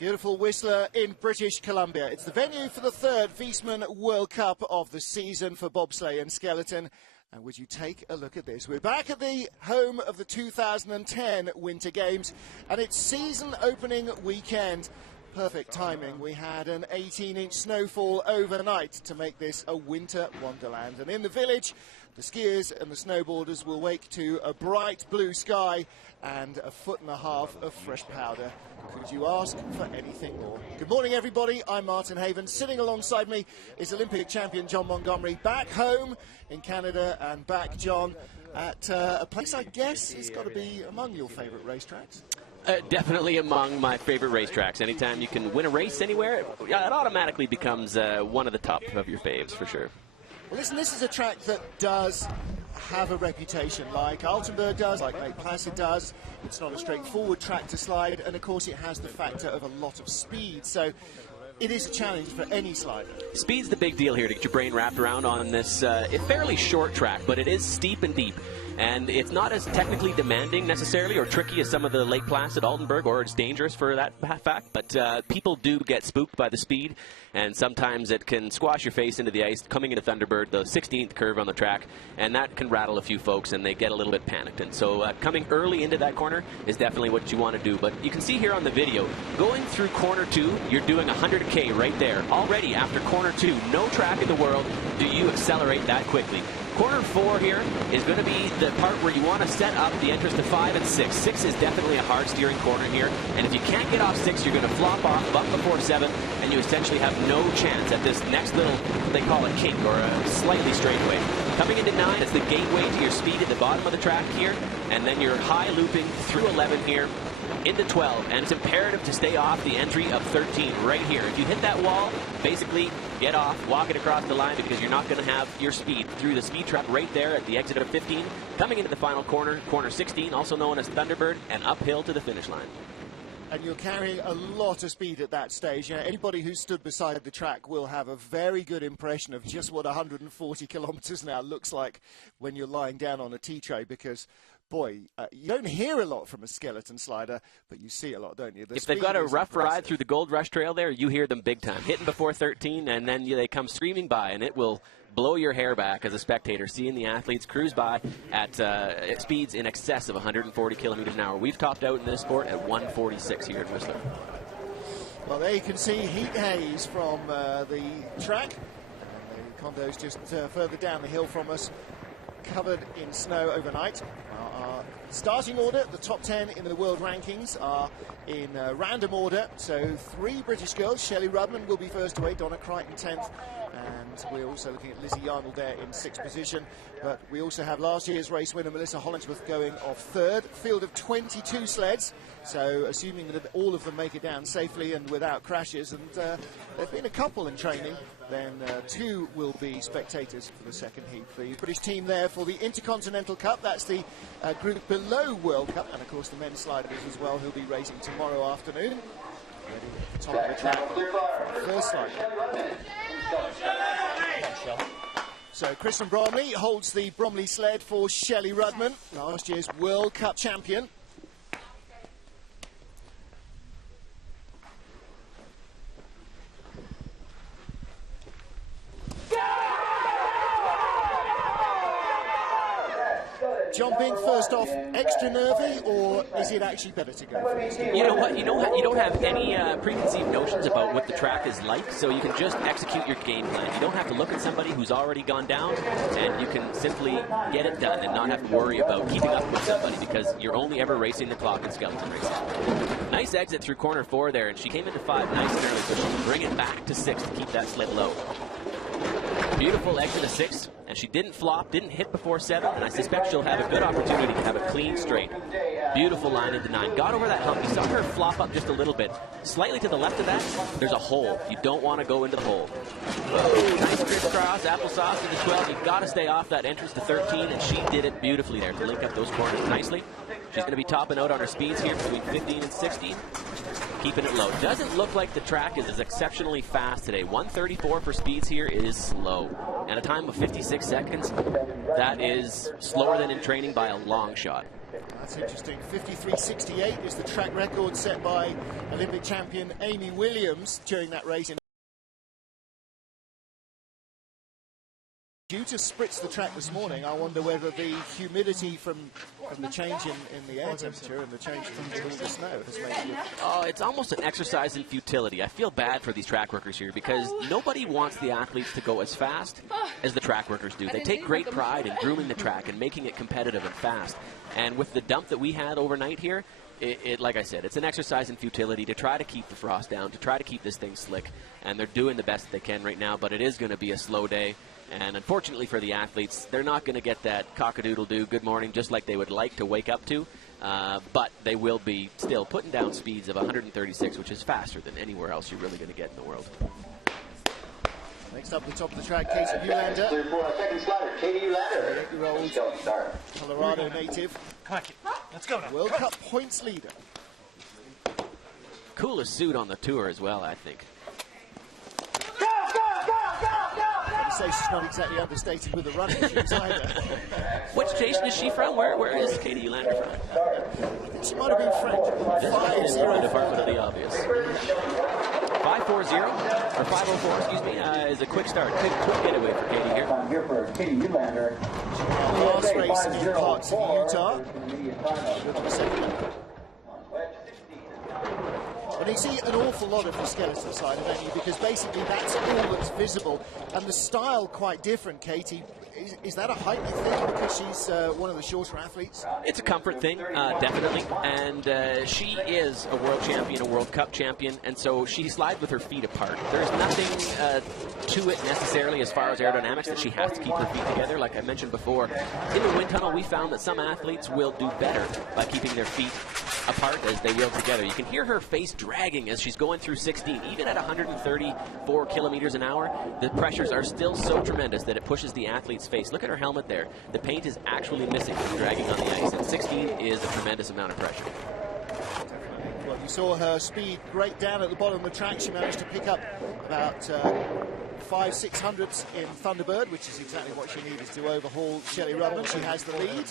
Beautiful Whistler in British Columbia. It's the venue for the third Viessmann World Cup of the season for bobsleigh and skeleton. And would you take a look at this? We're back at the home of the 2010 Winter Games, and it's season opening weekend. Perfect timing. We had an 18-inch snowfall overnight to make this a winter wonderland. And in the village, the skiers and the snowboarders will wake to a bright blue sky and a foot and a half of fresh powder. Could you ask for anything more? Good morning, everybody. I'm Martin Haven. Sitting alongside me is Olympic champion John Montgomery, back home in Canada, and back, John, at a place I guess has got to be among your favourite racetracks. Definitely among my favorite racetracks. Anytime you can win a race anywhere, it automatically becomes one of the top of your faves, for sure. Well, listen, this is a track that does have a reputation, like Altenburg does, like Lake Placid does. It's not a straightforward track to slide, and of course it has the factor of a lot of speed. So it is a challenge for any slider. Speed's the big deal here to get your brain wrapped around on this fairly short track, but it is steep and deep. And it's not as technically demanding necessarily or tricky as some of the Lake Placid, Altenburg, or it's dangerous for that fact. But people do get spooked by the speed, and sometimes it can squash your face into the ice coming into Thunderbird, the 16th curve on the track, and that can rattle a few folks and they get a little bit panicked. And so coming early into that corner is definitely what you want to do. But you can see here on the video, going through corner 2, you're doing 100K right there. Already after corner 2, no track in the world do you accelerate that quickly. Corner 4 here is going to be the part where you want to set up the entrance to 5 and 6. 6 is definitely a hard steering corner here, and if you can't get off 6, you're going to flop off, bump before 7, and you essentially have no chance at this next little, they call it kink, or a slightly straightaway. Coming into 9, it's the gateway to your speed at the bottom of the track here, and then you're high looping through 11 here into 12, and it's imperative to stay off the entry of 13 right here. If you hit that wall, basically get off, walk it across the line, because you're not going to have your speed through the speed trap right there at the exit of 15, coming into the final corner, corner 16, also known as Thunderbird, and uphill to the finish line. And you're carrying a lot of speed at that stage. You know, anybody who stood beside the track will have a very good impression of just what 140 kilometers an hour looks like when you're lying down on a T-tray, because boy, you don't hear a lot from a skeleton slider, but you see a lot, don't you? If they've got a rough ride through the Gold Rush Trail there, you hear them big time. Hitting before 13, and then they come screaming by, and it will blow your hair back as a spectator, seeing the athletes cruise by at speeds in excess of 140 kilometers an hour. We've topped out in this sport at 146 here at Whistler. Well, there you can see heat haze from the track. And the condo's just further down the hill from us, covered in snow overnight. Our starting order, the top 10 in the world rankings, are in random order. So 3 British girls. Shelley Rudman will be first away, Donna Crichton 10th, and we're also looking at Lizzie Yarnell there in 6th position. But we also have last year's race winner Melissa Hollingsworth going off 3rd. Field of 22 sleds, so assuming that all of them make it down safely and without crashes, and there have been a couple in training, then 2 will be spectators for the second heat. The British team there for the Intercontinental Cup, that's the group below World Cup, and of course the men's sliders as well, who'll be racing tomorrow afternoon. Ready at the top of the track, first slide. So Kristen Bromley holds the Bromley sled for Shelley Rudman, last year's World Cup champion. John, being first off, extra nervy, or is it actually better to go first? You know what? You don't have any preconceived notions about what the track is like, so you can just execute your game plan. You don't have to look at somebody who's already gone down, and you can simply get it done and not have to worry about keeping up with somebody, because you're only ever racing the clock in skeleton races. Nice exit through corner 4 there, and she came into 5 nice and early, so she can bring it back to 6 to keep that sled low. Beautiful exit of 6, and she didn't flop, didn't hit before 7, and I suspect she'll have a good opportunity to have a clean straight. Beautiful line into 9. Got over that hump. You saw her flop up just a little bit. Slightly to the left of that, there's a hole. You don't want to go into the hole. Whoa, nice crisscross, applesauce to the 12. You've got to stay off that entrance to 13, and she did it beautifully there to link up those corners nicely. She's going to be topping out on her speeds here between 15 and 16. Keeping it low. Doesn't look like the track is exceptionally fast today. 134 for speeds here is slow. And a time of 56 seconds, that is slower than in training by a long shot. That's interesting. 53.68 is the track record set by Olympic champion Amy Williams during that race. Due to spritz the track this morning, I wonder whether the humidity from the change in the air temperature and the change in the snow has made it look... Oh, it's almost an exercise in futility. I feel bad for these track workers here because nobody wants the athletes to go as fast as the track workers do. They take great pride in grooming the track and making it competitive and fast. And with the dump that we had overnight here, like I said, it's an exercise in futility to try to keep the frost down, to try to keep this thing slick. And they're doing the best they can right now, but it is going to be a slow day. And unfortunately for the athletes, they're not going to get that cock-a-doodle-doo good morning just like they would like to wake up to. But they will be still putting down speeds of 136, which is faster than anywhere else you're really going to get in the world. Next up the top of the track, Katie Eulander. Clear for a second slider. Katie Eulander. 8-year-old Colorado native. Come on, kid. Let's go now. World Cup points leader. Coolest suit on the tour as well, I think. Say she's not exactly understated with the running shoes either. Which station is she from? Where is Katie Eulander from? I think she might have been French. This is the Department of the Obvious. 540 or 504, excuse me, is a quick start. Quick getaway for Katie here. I'm here for Katie Eulander. Last race in Park City, Utah. On the second. And you see an awful lot of the skeleton side, don't you? Because basically that's all that's visible. And the style quite different, Katie. Is that a height thing because she's one of the shorter athletes? It's a comfort thing, definitely. And she is a world champion, a World Cup champion, and so she slides with her feet apart. There's nothing to it necessarily as far as aerodynamics that she has to keep her feet together. Like I mentioned before, in the wind tunnel we found that some athletes will do better by keeping their feet apart as they will together. You can hear her face dragging as she's going through 16. Even at 134 kilometers an hour, the pressures are still so tremendous that it pushes the athlete's face. Look at her helmet there. The paint is actually missing from dragging on the ice, and 16 is a tremendous amount of pressure. Well, you saw her speed great down at the bottom of the track. She managed to pick up about 5/600ths in Thunderbird, which is exactly what she needed to overhaul Shelley Rubman. She has the lead.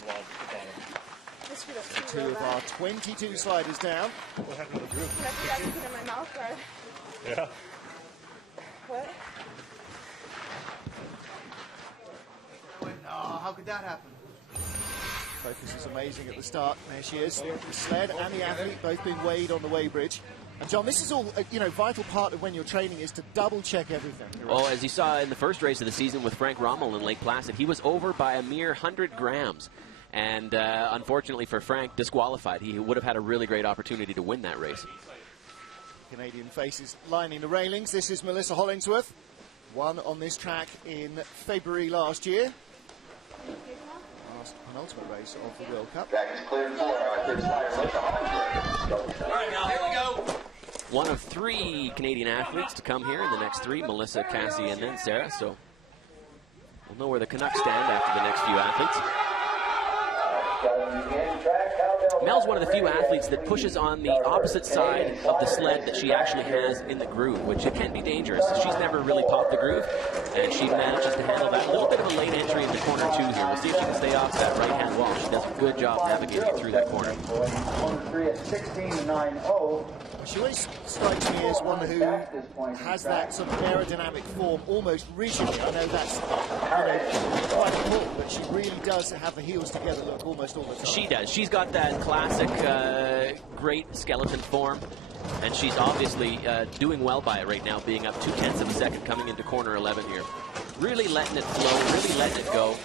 Two of our 22 sliders down. What happened to the group? in my mouth, Yeah. What? Oh, how could that happen? Focus is amazing at the start. There she is. The sled and the athlete both being weighed on the weighbridge. And John, this is all, vital part of when you're training is to double check everything. Oh, as you saw in the first race of the season with Frank Rommel in Lake Placid, he was over by a mere 100 grams. And unfortunately for Frank, disqualified. He would have had a really great opportunity to win that race. Canadian faces lining the railings. This is Melissa Hollingsworth, won on this track in February last year. Last penultimate race of the World Cup. Track is cleared for our third slider, Melissa Hollingsworth. All right, now here we go. One of three Canadian athletes to come here in the next three, Melissa, Cassie, and then Sarah. So we'll know where the Canucks stand after the next few athletes. Mel's one of the few athletes that pushes on the opposite side of the sled that she actually has in the groove, which it can be dangerous. She's never really popped the groove, and she manages to handle that. A little bit of a late entry in the corner two here. We'll see if she can stay off that right-hand wall. She does a good job navigating through that corner. Corner 3 at 16.90. She always strikes me as one who has that sort of aerodynamic form almost rigidly. I know that's quite important, but she really does have the heels together look almost all the time. She does. She's got that classic great skeleton form, and she's obviously doing well by it right now, being up 0.2 of a second coming into corner 11 here. Really letting it flow, really letting it go.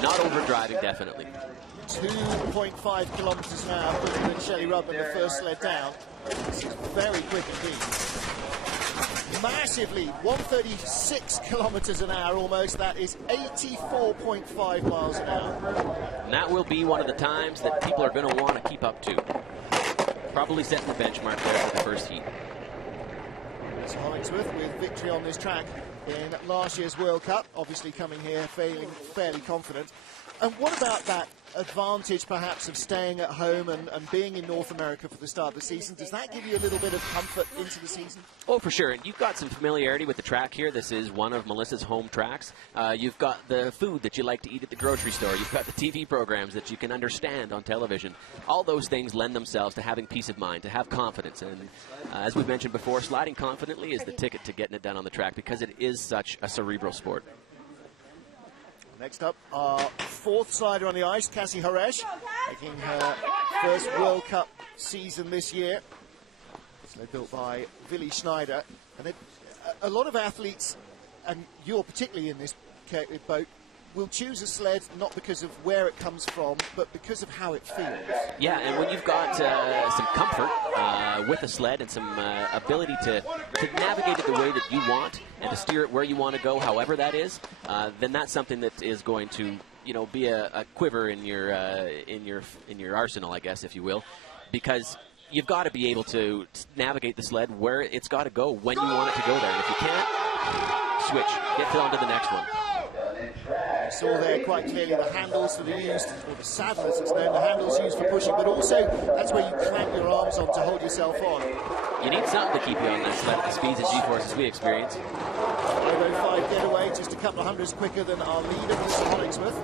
Not overdriving, definitely. 2.5 kilometers an hour quicker than Shelley Rubman, the first sled down. This is very quick indeed. Massive lead, 136 kilometers an hour almost. That is 84.5 miles an hour. And that will be one of the times that people are going to want to keep up to. Probably setting the benchmark there for the first heat. It's Hollingsworth with victory on this track in last year's World Cup. Obviously coming here feeling fairly confident. And what about that advantage, perhaps, of staying at home and being in North America for the start of the season? Does that give you a little bit of comfort into the season? Oh, for sure. And you've got some familiarity with the track here. This is one of Melissa's home tracks. You've got the food that you like to eat at the grocery store. You've got the TV programs that you can understand on television. All those things lend themselves to having peace of mind, to have confidence. And as we've mentioned before, sliding confidently is the ticket to getting it done on the track because it is such a cerebral sport. Next up, our fourth slider on the ice, Cassie Horesh, making her first World Cup season this year. Sled built by Willi Schneider. And a lot of athletes, and you're particularly in this boat, will choose a sled not because of where it comes from, but because of how it feels. Yeah, and when you've got some comfort with a sled and some ability to navigate it the way that you want and to steer it where you want to go, however that is, then that's something that is going to, be a quiver in your arsenal, I guess, if you will, because you've got to be able to navigate the sled where it's got to go when you want it to go there. And if you can't, switch, get on to the next one. You saw there quite clearly the handles that are used, or the saddle as it's known, the handles used for pushing, but also that's where you clamp your arms on to hold yourself on. You need something to keep you on that sled at the speeds and G-forces we experience. 5:05 getaway, just a couple of hundreds quicker than our leader, Melissa Hollingsworth.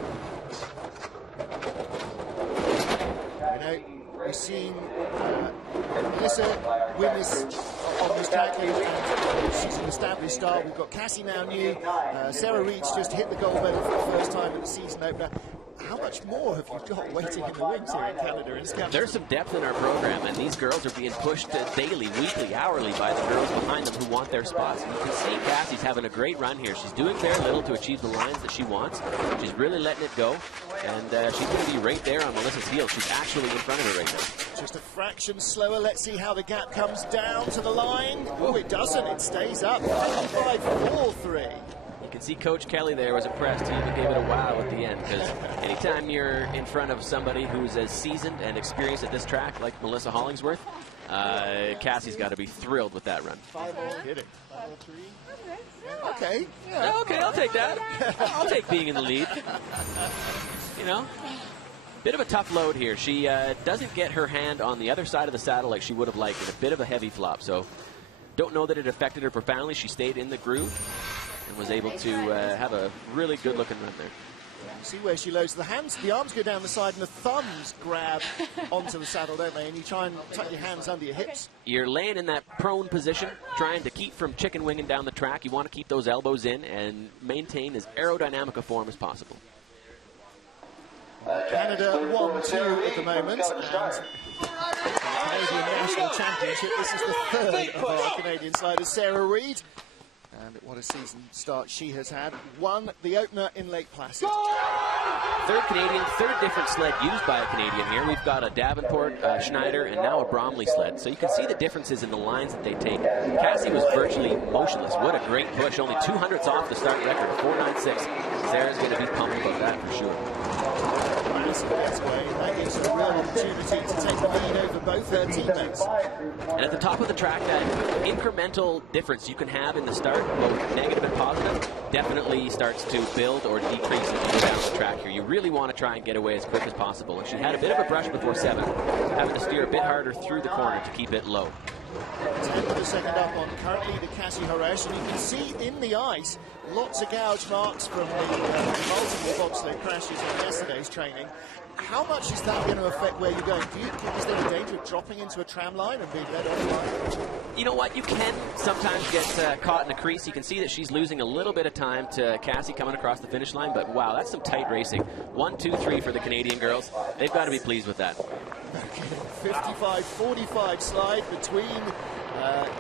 We've seen Melissa win this on this track. She's an established star. We've got Cassie now new. Sarah Reed's just hit the gold medal for the first time at the season opener. How much more have you got waiting in the wings here in Canada? There's some depth in our program, and these girls are being pushed daily, weekly, hourly by the girls behind them who want their spots. And you can see Cassie's having a great run here. She's doing very little to achieve the lines that she wants. She's really letting it go, and she's going to be right there on Melissa's heels. She's actually in front of her right now. Just a fraction slower. Let's see how the gap comes down to the line. Oh, it doesn't. It stays up. 55.43. You can see Coach Kelly there was impressed. He even gave it a wow at the end, because anytime you're in front of somebody who's as seasoned and experienced at this track like Melissa Hollingsworth, Cassie's got to be thrilled with that run. 5 more. Kidding. 5:03. Okay. Yeah. Okay, I'll take that. I'll take being in the lead. Bit of a tough load here. She doesn't get her hand on the other side of the saddle like she would have liked. It's a bit of a heavy flop, so don't know that it affected her profoundly. She stayed in the groove and was able to have a really good-looking run there. See where she loads the hands, the arms go down the side, and the thumbs grab onto the saddle, don't they? And you try and tuck your hands under your hips. You're laying in that prone position, trying to keep from chicken winging down the track. You want to keep those elbows in and maintain as aerodynamic a form as possible. Canada 1-2 at the moment, and the Canadian National Championship. This is the third of our Canadian sliders, Sarah Reed. And what a season start she has had. Won the opener in Lake Placid. Third Canadian, third different sled used by a Canadian here. We've got a Davenport, Schneider, and now a Bromley sled. So you can see the differences in the lines that they take. Cassie was virtually motionless. What a great push. Only 200ths off the start record, 4.96. Sarah's going to be pumped about that for sure. That gives her a real opportunity to take the lead over both her teammates. And at the top of the track, that incremental difference you can have in the start, both negative and positive, definitely starts to build or decrease as you go down the track here. You really want to try and get away as quick as possible. And she had a bit of a brush before 7, having to steer a bit harder through the corner to keep it low. 10 of the second up on currently the Cassie Horesh, and you can see in the ice lots of gouge marks from the multiple bobsled crashes in yesterday's training. How much is that going to affect where you're going? Is there a danger of dropping into a tram line and being led offline? You know what? You can sometimes get caught in a crease. You can see that she's losing a little bit of time to Cassie coming across the finish line, but wow, that's some tight racing. 1, 2, 3 for the Canadian girls. They've got to be pleased with that. 55-45 slide between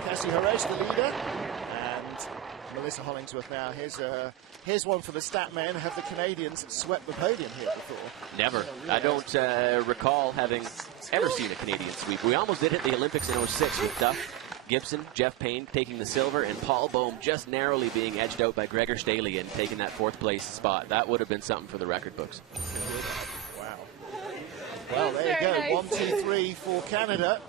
Cassie Horesh, the leader, and Melissa Hollingsworth now. Here's one for the stat men. Have the Canadians swept the podium here before? Never. I don't recall having ever seen a Canadian sweep. We almost did it at the Olympics in 06 with Duff Gibson, Jeff Payne taking the silver, and Paul Bohm just narrowly being edged out by Gregor Staley and taking that 4th place spot. That would have been something for the record books. Wow. Well, there you go. 1, 2, 3 for Canada.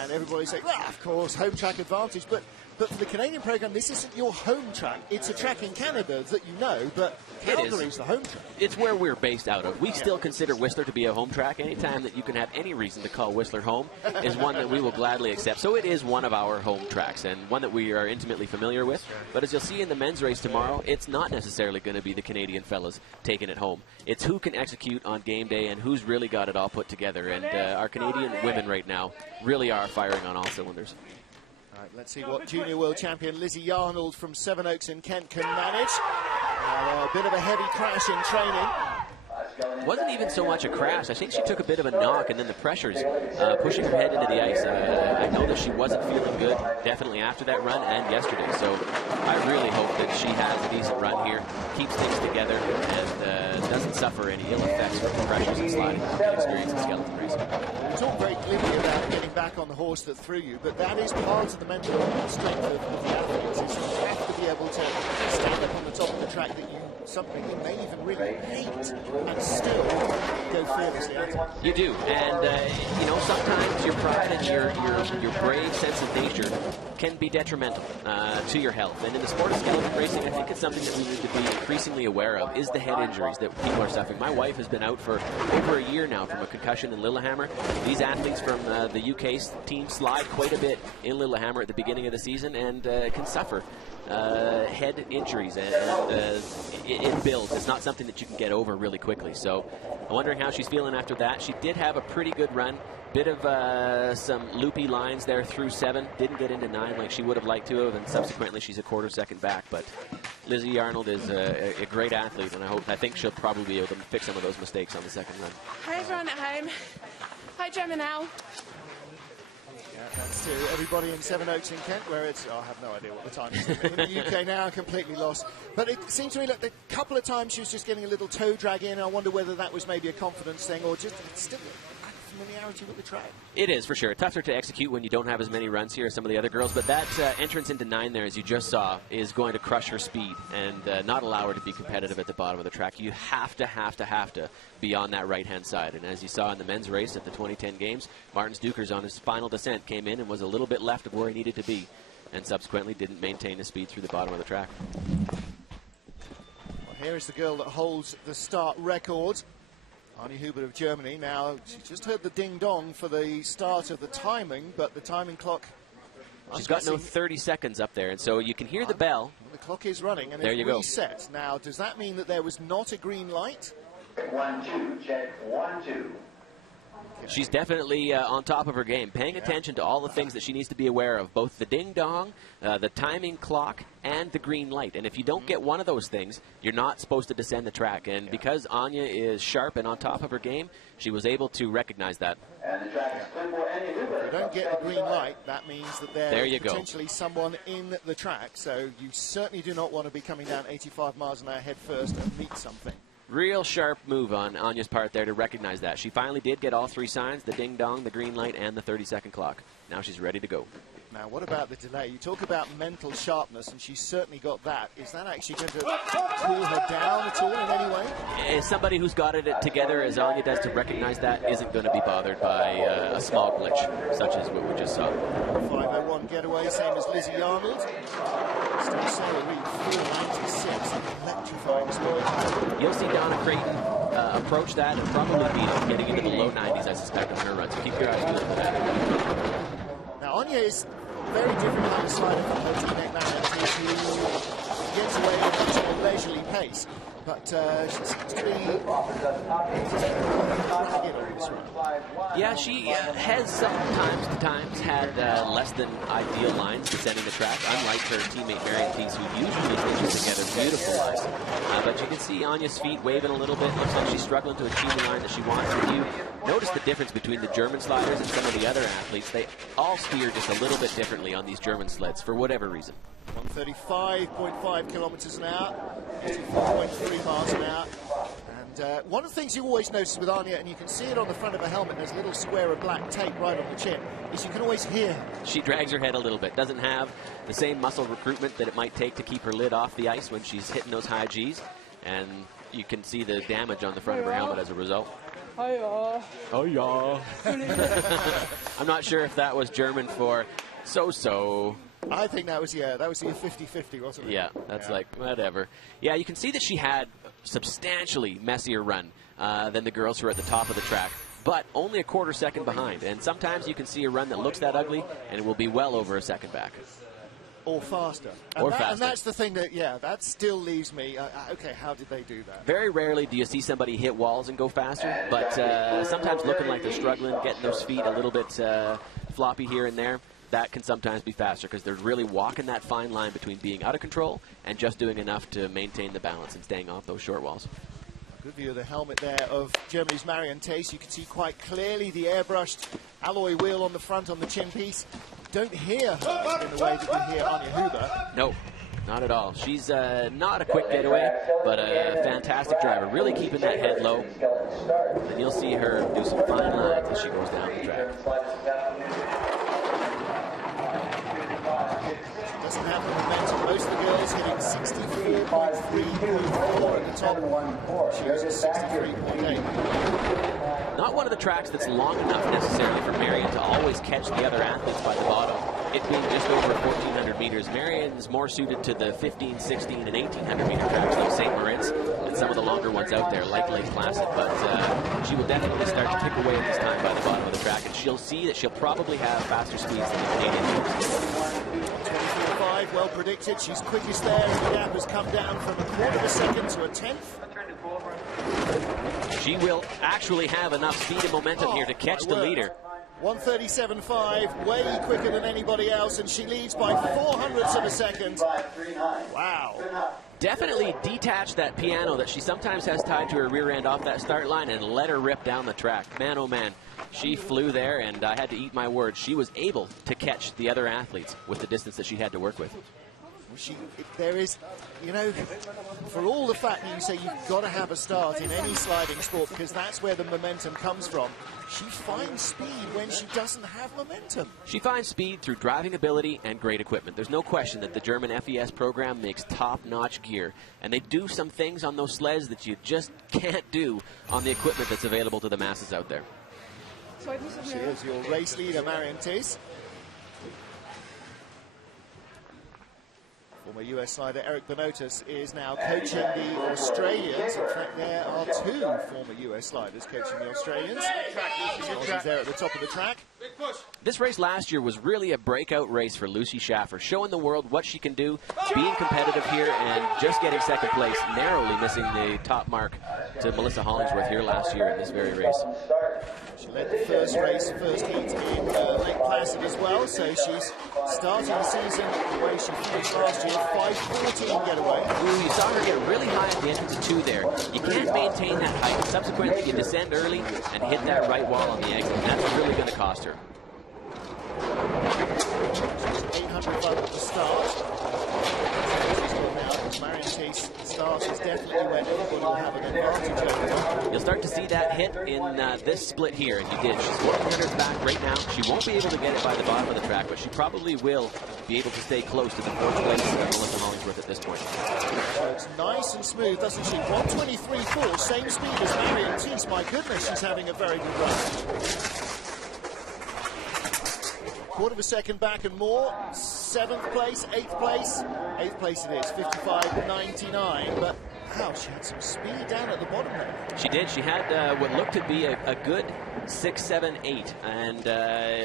And everybody's saying, well, of course, home track advantage. But But for the Canadian program, this isn't your home track. It's a track in Canada that you know, but Calgary's the home track. It's where we're based out of. We still consider Whistler to be a home track. Anytime that you can have any reason to call Whistler home is one that we will gladly accept. So it is one of our home tracks and one that we are intimately familiar with. But as you'll see in the men's race tomorrow, it's not necessarily going to be the Canadian fellas taking it home. It's who can execute on game day and who's really got it all put together. And our Canadian women right now really are firing on all cylinders. All right, let's see what junior world champion Lizzie Yarnold from Sevenoaks in Kent can manage. A bit of a heavy crash in training. Wasn't even so much a crash. I think she took a bit of a knock, and then the pressures pushing her head into the ice. I know that she wasn't feeling good, definitely after that run and yesterday. So I really hope that she has a decent run here, keeps things together, and doesn't suffer any ill effects from the pressures and sliding that we experience in skeleton racing. We talk very glibly about getting back on the horse that threw you, but that is part of the mental strength of the athletes. Is you have to be able to stand up on the top of the track that something you may even really hate and still go fearlessly at it. You do, and you know, sometimes your pride and your brave sense of nature can be detrimental to your health. And in the sport of skeleton racing, I think it's something that we need to be increasingly aware of, is the head injuries that people are suffering. My wife has been out for over a year now from a concussion in Lillehammer. These athletes from the UK team slide quite a bit in Lillehammer at the beginning of the season and can suffer head injuries, and it builds. It's not something that you can get over really quickly. So I'm wondering how she's feeling after that. She did have a pretty good run. Bit of some loopy lines there through 7. Didn't get into 9 like she would have liked to have, and subsequently she's a quarter second back. But Lizzie Arnold is a great athlete, and I think she'll probably be able to fix some of those mistakes on the second run. Hi everyone at home. Hi Gemma now. Yeah, that's to everybody in Sevenoaks in Kent, where it's, I have no idea what the time is. In the UK now, I'm completely lost. But it seemed to me like a couple of times she was just getting a little toe drag in. I wonder whether that was maybe a confidence thing or just still familiarity with the track. It is, for sure. Tougher to execute when you don't have as many runs here as some of the other girls, but that entrance into 9 there, as you just saw, is going to crush her speed and not allow her to be competitive at the bottom of the track. You have to be on that right-hand side. And as you saw in the men's race at the 2010 games, Martins Dukers on his final descent came in and was a little bit left of where he needed to be, and subsequently didn't maintain his speed through the bottom of the track. Well, here is the girl that holds the start record. Arnie Hubert of Germany. Now, she just heard the ding-dong for the start of the timing, but the timing clock... She's got no 30 seconds up there, and so you can hear the bell. The clock is running, and there it's you go. Reset. Now, does that mean that there was not a green light? 1-2, check 1-2. She's definitely on top of her game, paying attention to all the things that she needs to be aware of, both the ding-dong, the timing clock, and the green light. And if you don't get one of those things, you're not supposed to descend the track. And because Anya is sharp and on top of her game, she was able to recognize that. And the track is clear for any Hubert. If you don't get the green light, that means that there's potentially someone in the track. So you certainly do not want to be coming down 85 miles an hour head first and meet something. Real sharp move on Anya's part there to recognize that. She finally did get all 3 signs, the ding-dong, the green light, and the 30-second clock. Now she's ready to go. Now, what about the delay? You talk about mental sharpness, and she's certainly got that. Is that actually going to cool her down at all in any way? As somebody who's got it together, as Anya does, to recognize that, isn't going to be bothered by a small glitch, such as what we just saw. 5:01 getaway, same as Lizzie Arnold. Still Sarah Reid, 4:96, electrifying speed. You'll see Donna Creighton approach that and probably be getting into the low 90s, I suspect, on her run. So keep your eyes peeled for that. Now, Anya is very different kind of slider from her teammate Mariette, who gets away with a leisurely pace. But she seems to be yeah, she has sometimes had less than ideal lines descending the track, unlike her teammate Marion Tees, who usually stitches together beautiful lines. But you can see Anya's feet waving a little bit. Looks like she's struggling to achieve the line that she wants. If you notice the difference between the German sliders and some of the other athletes, they all steer just a little bit differently on these German sleds for whatever reason. 135.5 kilometers an hour, 84.3 miles an hour. And one of the things you always notice with Anya, and you can see it on the front of her helmet, there's a little square of black tape right on the chin, is you can always hear her. She drags her head a little bit, doesn't have the same muscle recruitment that it might take to keep her lid off the ice when she's hitting those high Gs, and you can see the damage on the front of her helmet as a result. Hiya. Oh yeah. I'm not sure if that was German for so-so. I think that was the 50-50, wasn't it? Yeah, that's like, whatever. Yeah, you can see that she had substantially messier run than the girls who are at the top of the track, but only a quarter second behind. And sometimes you can see a run that looks that ugly, and it will be well over a second back. Or faster. And that's the thing that, that still leaves me, okay, how did they do that? Very rarely do you see somebody hit walls and go faster, but sometimes looking like they're struggling, getting those feet a little bit floppy here and there, that can sometimes be faster because they're really walking that fine line between being out of control and just doing enough to maintain the balance and staying off those short walls. Good view of the helmet there of Germany's Marion Thees. You can see quite clearly the airbrushed alloy wheel on the front on the chin piece. Don't hear her in the way that we hear Anja Huber. No, not at all. She's not a quick getaway, but a fantastic driver. Really keeping that head low. And you'll see her do some fine lines as she goes down the track. Doesn't have the momentum. Most of the girls hitting 64.3 at the top. She was at 63.8. Not one of the tracks that's long enough necessarily for Marion to always catch the other athletes by the bottom. It being just over 1,400 meters, Marion's more suited to the 15, 16, and 1,800 meter tracks like St. Moritz and some of the longer ones out there like Lake Placid. But she will definitely start to tick away at this time by the bottom of the track, and she'll see that she'll probably have faster speeds than the Canadian girls. 24.5, well predicted. She's quickest there, and the gap has come down from a quarter of a second to a tenth. She will actually have enough speed and momentum here to catch the leader. 1:37.5, way quicker than anybody else, and she leads by 0.04 of a second. Wow. Definitely detach that piano that she sometimes has tied to her rear end off that start line and let her rip down the track. Man, oh man, she flew there, and I had to eat my words. She was able to catch the other athletes with the distance that she had to work with. There is, for all the fact that you say you've got to have a start in any sliding sport because that's where the momentum comes from, she finds speed when she doesn't have momentum. She finds speed through driving ability and great equipment. There's no question that the German FES program makes top-notch gear, and they do some things on those sleds that you just can't do on the equipment that's available to the masses out there. She is your race leader, Marion Thees. Former US slider Eric Benotas is now coaching the Australians. In fact, there are two former US sliders coaching the Australians. He's there at the top of the track. This race last year was really a breakout race for Lucy Schaffer, showing the world what she can do, being competitive here, and just getting second place, narrowly missing the top mark to Melissa Hollingsworth here last year in this very race. She led the first heat in Lake Placid as well, so she's starting the season the way she finished last year, 5:14 getaway. Ooh, you saw her get really high at the entrance of 2 there. You can't maintain that height. Subsequently, you descend early and hit that right wall on the exit, and that's really going to cost her. 800 at the start. Marion Thees start is definitely when everybody will have an advantage over her. You'll start to see that hit in this split here, and you did. She's 400 back right now. She won't be able to get it by the bottom of the track, but she probably will be able to stay close to the 4th place of Melissa Hollingsworth at this point. So it's nice and smooth, doesn't she? 1:23.4, same speed as Marion Thees. My goodness, she's having a very good run. Quarter of a second back and more. 7th place, 8th place. 8th place it is, 55.99. But wow, she had some speed down at the bottom there. She did. She had what looked to be a good 6, 7, 8. And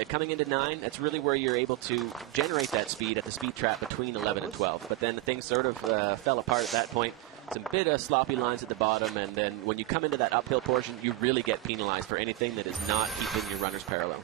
coming into 9, that's really where you're able to generate that speed at the speed trap between 11 and 12. But then things sort of fell apart at that point. Some bit of sloppy lines at the bottom, and then when you come into that uphill portion, you really get penalized for anything that is not keeping your runners parallel.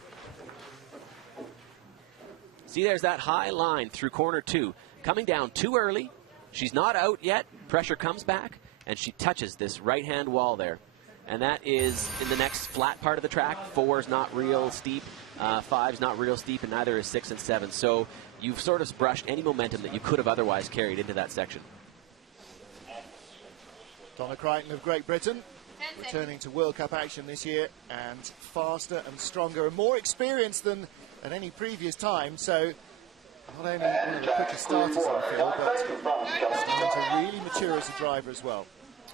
See, there's that high line through corner 2. Coming down too early. She's not out yet. Pressure comes back, and she touches this right-hand wall there. And that is in the next flat part of the track. 4's not real steep. 5's not real steep, and neither is 6 and 7. So you've sort of brushed any momentum that you could have otherwise carried into that section. Donna Crichton of Great Britain returning to World Cup action this year, and faster and stronger and more experienced than at any previous time. So not only one of the quickest starters on the field, but starting to really mature as a driver as well.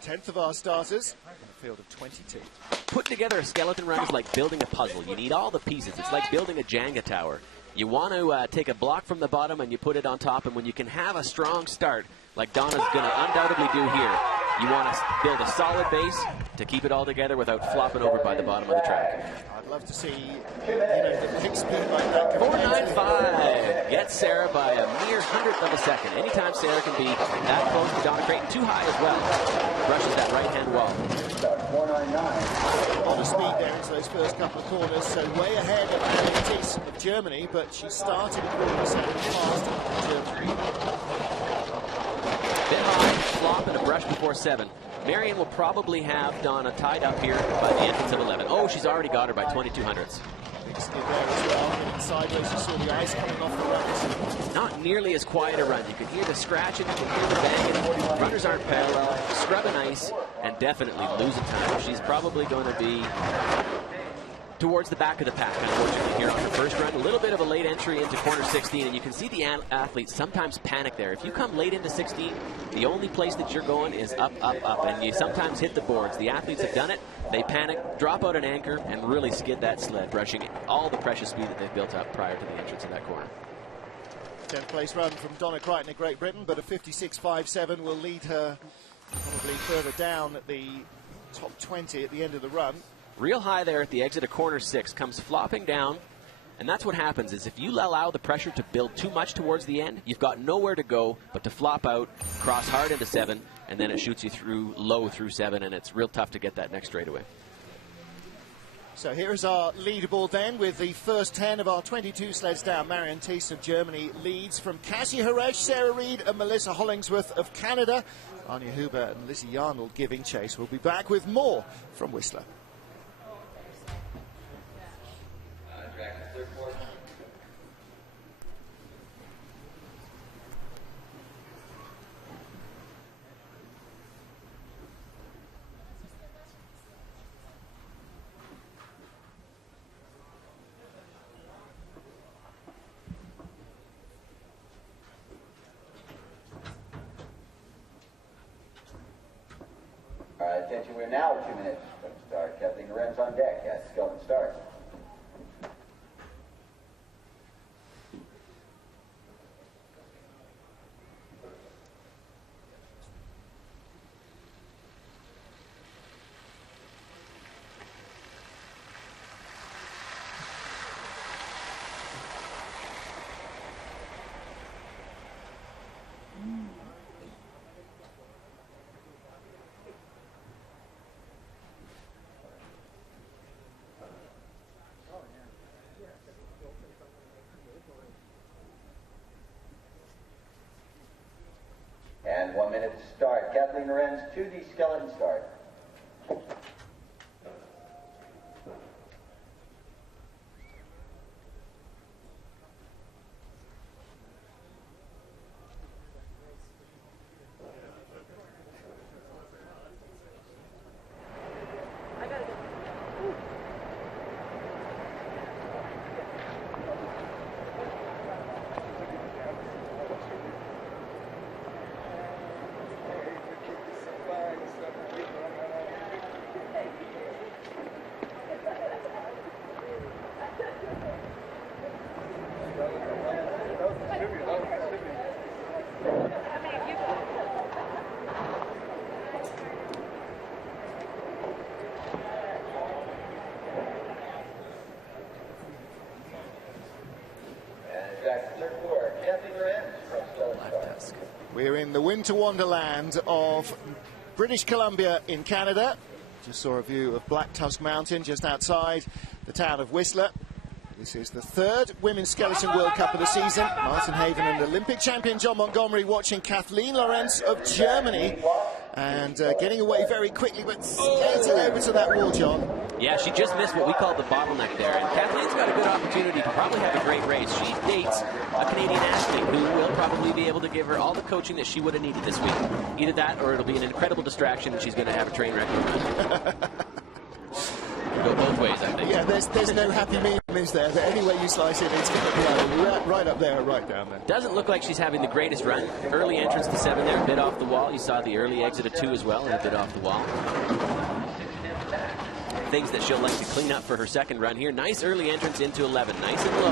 10th of our starters in a field of 22. Putting together a skeleton run is like building a puzzle. You need all the pieces. It's like building a Jenga tower. You want to take a block from the bottom and you put it on top, and when you can have a strong start, like Donna's going to undoubtedly do here, you want to build a solid base to keep it all together without flopping over by the bottom of the track. I'd love to see, the quick speed like that. 4.95 gets Sarah by a mere hundredth of a second. Anytime Sarah can be that close to Donna Creighton, too high as well, brushes that right-hand wall. 499. A lot of speed there into those first couple of corners, so way ahead of Marion Thies of Germany, but she started at corner 7 faster than Germany. Bit high, flop, and a brush before 7. Marion will probably have Donna tied up here by the entrance of 11. Oh, she's already got her by 22 hundredths. Big skid there as well, getting sideways. You saw the ice coming off the runners. Not nearly as quiet a run. You can hear the scratching, you can hear the banging. Runners aren't parallel, scrubbing ice, and definitely losing time. She's probably going to be towards the back of the pack, unfortunately, here on her first run. A little bit of a late entry into corner 16, and you can see the athletes sometimes panic there. If you come late into 16, the only place that you're going is up, up, up, and you sometimes hit the boards. The athletes have done it. They panic, drop out an anchor, and really skid that sled, brushing all the precious speed that they've built up prior to the entrance of that corner. 10th place run from Donna Creighton of Great Britain, but a 56.57 will lead her probably further down at the top 20 at the end of the run. Real high there at the exit of corner 6, comes flopping down, and that's what happens is if you allow the pressure to build too much towards the end, you've got nowhere to go but to flop out, cross hard into 7, and then it shoots you through low through 7, and it's real tough to get that next straightaway. So here is our leaderboard then, with the first 10 of our 22 sleds down. Marion Thies of Germany leads from Cassie Haresh, Sarah Reed and Melissa Hollingsworth of Canada. Anya Huber and Lizzie Yarnold giving chase. We'll be back with more from Whistler. Attention, we're now 2 minutes from start. Kathleen Lorenz on deck at skeleton start. And 1 minute to start. Kathleen Lorenz to the skeleton start. We're in the winter wonderland of British Columbia in Canada. Just saw a view of Black Tusk Mountain just outside the town of Whistler. This is the third Women's Skeleton World Cup of the season. Martin Haven and Olympic champion John Montgomery watching Kathleen Lorenz of Germany. And getting away very quickly, but skating over to that wall, John. Yeah, she just missed what we call the bottleneck there. And Kathleen's got a good opportunity to probably have a great race. She dates a Canadian athlete who will probably be able to give her all the coaching that she would have needed this week. Either that or it'll be an incredible distraction and she's going to have a train wreck. Go both ways, I think. Yeah, there's no happy medium, is there? That any way you slice it, it's going to be right up there or right down there. Doesn't look like she's having the greatest run. Early entrance to 7 there, a bit off the wall. You saw the early exit of 2 as well, and a bit off the wall. things that she'll like to clean up for her second run here. Nice early entrance into 11. Nice and low.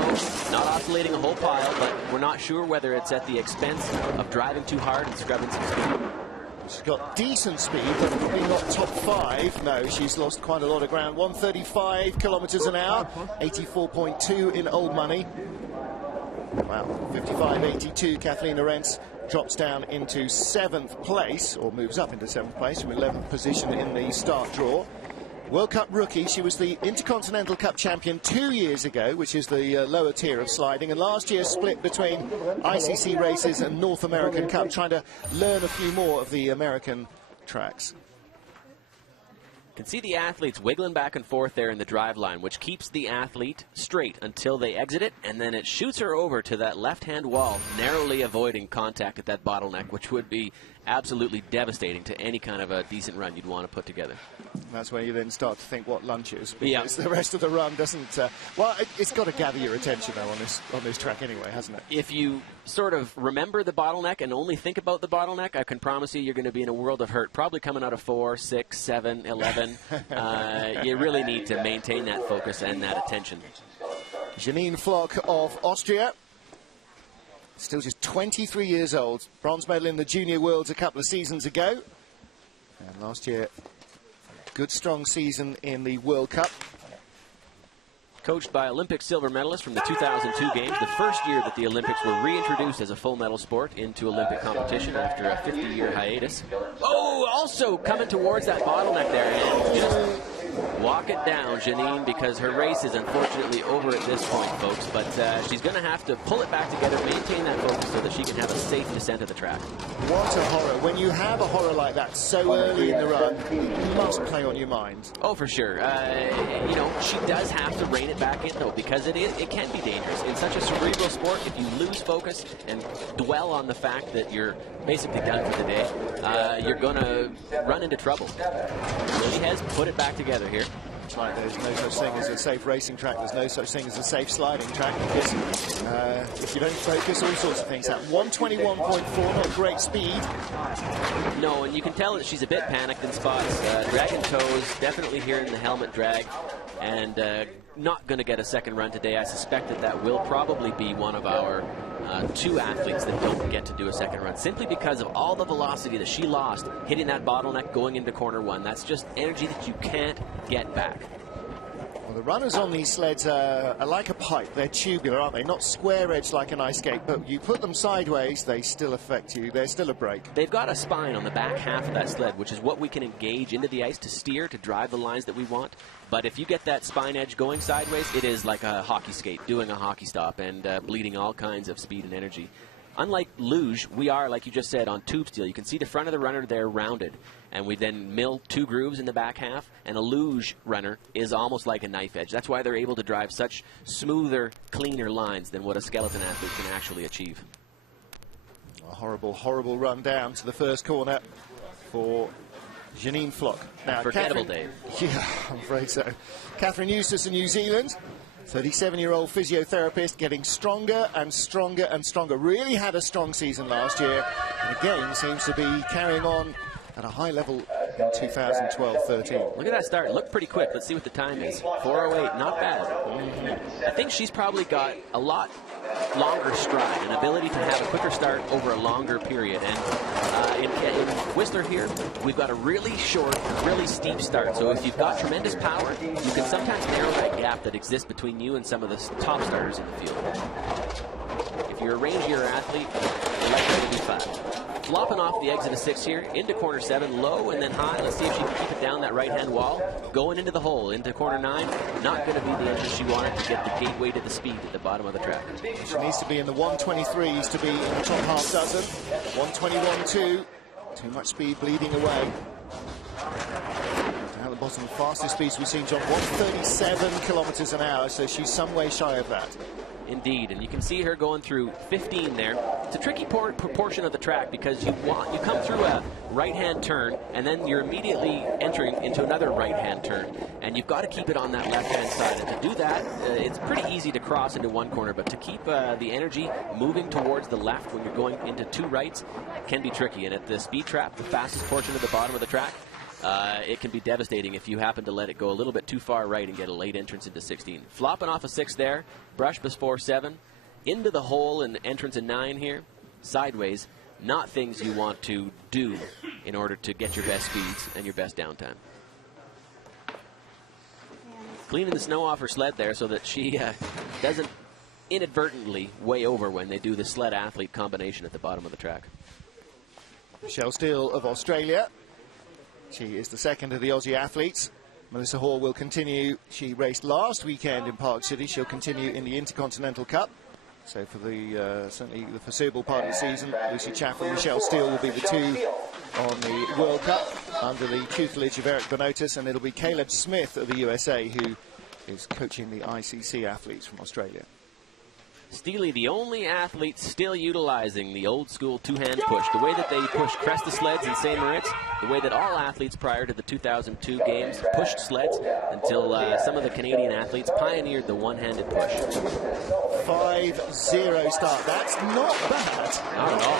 Not oscillating a whole pile, but we're not sure whether it's at the expense of driving too hard and scrubbing some speed. She's got decent speed, but probably not top 5. No, she's lost quite a lot of ground. 135 kilometers an hour, 84.2 in old money. Wow, 55.82. Kathleen Arendts drops down into 7th place, or moves up into 7th place from 11th position in the start draw. World Cup rookie, she was the Intercontinental Cup champion 2 years ago, which is the lower tier of sliding, and last year split between ICC races and North American Cup, trying to learn a few more of the American tracks. You can see the athletes wiggling back and forth there in the drive line, which keeps the athlete straight until they exit it, and then it shoots her over to that left-hand wall, narrowly avoiding contact at that bottleneck, which would be absolutely devastating to any kind of a decent run you'd want to put together. That's where you then start to think what lunch is, Yeah. because the rest of the run doesn't. Well, it's got to gather your attention though on this track anyway, hasn't it? If you sort of remember the bottleneck and only think about the bottleneck, I can promise you're going to be in a world of hurt. Probably coming out of 4, 6, 7, 11. You really need to maintain that focus and that attention. Janine Flock of Austria, still just 23 years old. Bronze medal in the Junior Worlds a couple of seasons ago. And last year, good strong season in the World Cup. Coached by Olympic silver medalist from the 2002 Games, the first year that the Olympics were reintroduced as a full medal sport into Olympic competition after a 50-year hiatus. Oh, also coming towards that bottleneck there, and just walk it down, Janine, because her race is unfortunately over at this point, folks. But she's going to have to pull it back together, maintain that focus so that she can have a safe descent of the track. What a horror. When you have a horror like that so early in the run, it must play on your mind. Oh, for sure. You know, she does have to rein it back in, though, because it can be dangerous. In such a cerebral sport, if you lose focus and dwell on the fact that you're basically done for the day, you're going to run into trouble. Lily has put it back together here. That's right, there's no such thing as a safe racing track. There's no such thing as a safe sliding track, because if you don't focus, all sorts of things happen. 121.4, not great speed. No, and you can tell that she's a bit panicked in spots. Dragging toes, definitely here in the helmet drag, and not going to get a second run today. I suspect that will probably be one of our 2 athletes that don't get to do a second run, simply because of all the velocity that she lost hitting that bottleneck going into corner 1. That's just energy that you can't get back. Well, the runners on these sleds are like a pipe. They're tubular, aren't they? Not square-edged like an ice skate, but you put them sideways, they still affect you. They're still a brake. They've got a spine on the back half of that sled, which is what we can engage into the ice to steer, to drive the lines that we want. But if you get that spine edge going sideways, it is like a hockey skate, doing a hockey stop and bleeding all kinds of speed and energy. Unlike luge, we are, like you just said, on tube steel. You can see the front of the runner there rounded, and we then mill 2 grooves in the back half, and a luge runner is almost like a knife edge. That's why they're able to drive such smoother, cleaner lines than what a skeleton athlete can actually achieve. A horrible, horrible run down to the first corner for Janine Flock. Now, Forgettable, Dave. Yeah, I'm afraid so. Catherine Eustace of New Zealand, 37-year-old physiotherapist, getting stronger and stronger and stronger. Really had a strong season last year, and again seems to be carrying on at a high level in 2012-13. Look at that start. It looked pretty quick. Let's see what the time is. 4:08, not bad. I think she's probably got a lot longer stride, an ability to have a quicker start over a longer period. And in Whistler here, we've got a really short, really steep start. So if you've got tremendous power, you can sometimes narrow that gap that exists between you and some of the top starters in the field. If you're a rangier athlete, you're likely to be fast. Flopping off the exit of 6 here, into corner 7, low and then high. Let's see if she can keep it down that right-hand wall. Going into the hole, into corner 9. Not going to be the engine she wanted to get the gateway to the speed at the bottom of the track. She needs to be in the 123s to be in the top half dozen. 121.2. Too much speed bleeding away. Down the bottom, fastest speeds we've seen, John, 137 kilometers an hour, so she's some way shy of that. Indeed, and you can see her going through 15 there. It's a tricky proportion of the track because you come through a right-hand turn and then you're immediately entering into another right-hand turn, and you've got to keep it on that left-hand side. And to do that, it's pretty easy to cross into one corner, but to keep the energy moving towards the left when you're going into 2 rights can be tricky. And at the speed trap, the fastest portion of the bottom of the track, it can be devastating if you happen to let it go a little bit too far right and get a late entrance into 16. Flopping off a 6 there, brush before 7, into the hole and entrance in 9 here, sideways. Not things you want to do in order to get your best speeds and your best downtime. Cleaning the snow off her sled there so that she doesn't inadvertently way over when they do the sled athlete combination at the bottom of the track. Michelle Steele of Australia. She is the second of the Aussie athletes. Melissa Hall will continue. She raced last weekend in Park City. She'll continue in the Intercontinental Cup. So for the certainly the foreseeable part of the season, Lucy Chaff and Michelle Steele will be the two on the World Cup under the tutelage of Eric Bonotis, and it'll be Caleb Smith of the USA who is coaching the ICC athletes from Australia. Steely, the only athlete still utilizing the old school two-hand push, the way that they pushed Cresta sleds in St. Moritz, the way that all athletes prior to the 2002 games pushed sleds until some of the Canadian athletes pioneered the one-handed push. 5-0 start. That's not bad. Not at all.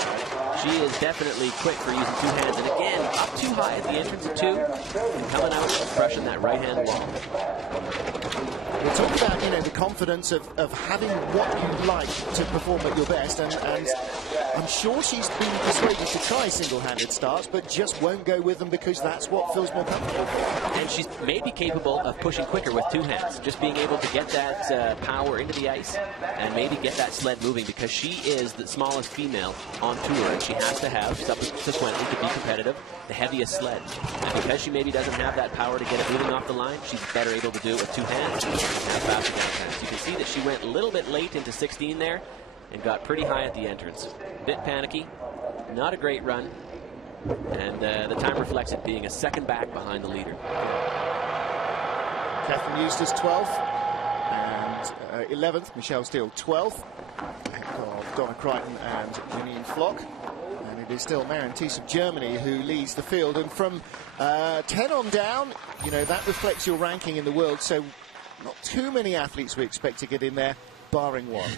She is definitely quick for using two hands. And again, up too high at the entrance of 2 and coming out and crushing that right-hand wall. We're talking about, you know, the confidence of having what you like to perform at your best, and I'm sure she's been persuaded to try single-handed starts, but just won't go with them because that's what feels more comfortable. And she's maybe capable of pushing quicker with two hands, just being able to get that power into the ice and maybe get that sled moving, because she is the smallest female on tour, and she has to have, subsequently, to be competitive, the heaviest sled. And because she maybe doesn't have that power to get it moving off the line, she's better able to do it with two hands and have faster downtimes. You can see that she went a little bit late into 16 there and got pretty high at the entrance. Bit panicky, not a great run, and the time reflects it being a second back behind the leader. Catherine Eustace 12th, and 11th, Michelle Steele 12th, ahead of Donna Crichton and Janine Flock. And it is still Marion Thies of Germany who leads the field, and from 10 on down, you know, that reflects your ranking in the world, so not too many athletes we expect to get in there, barring one.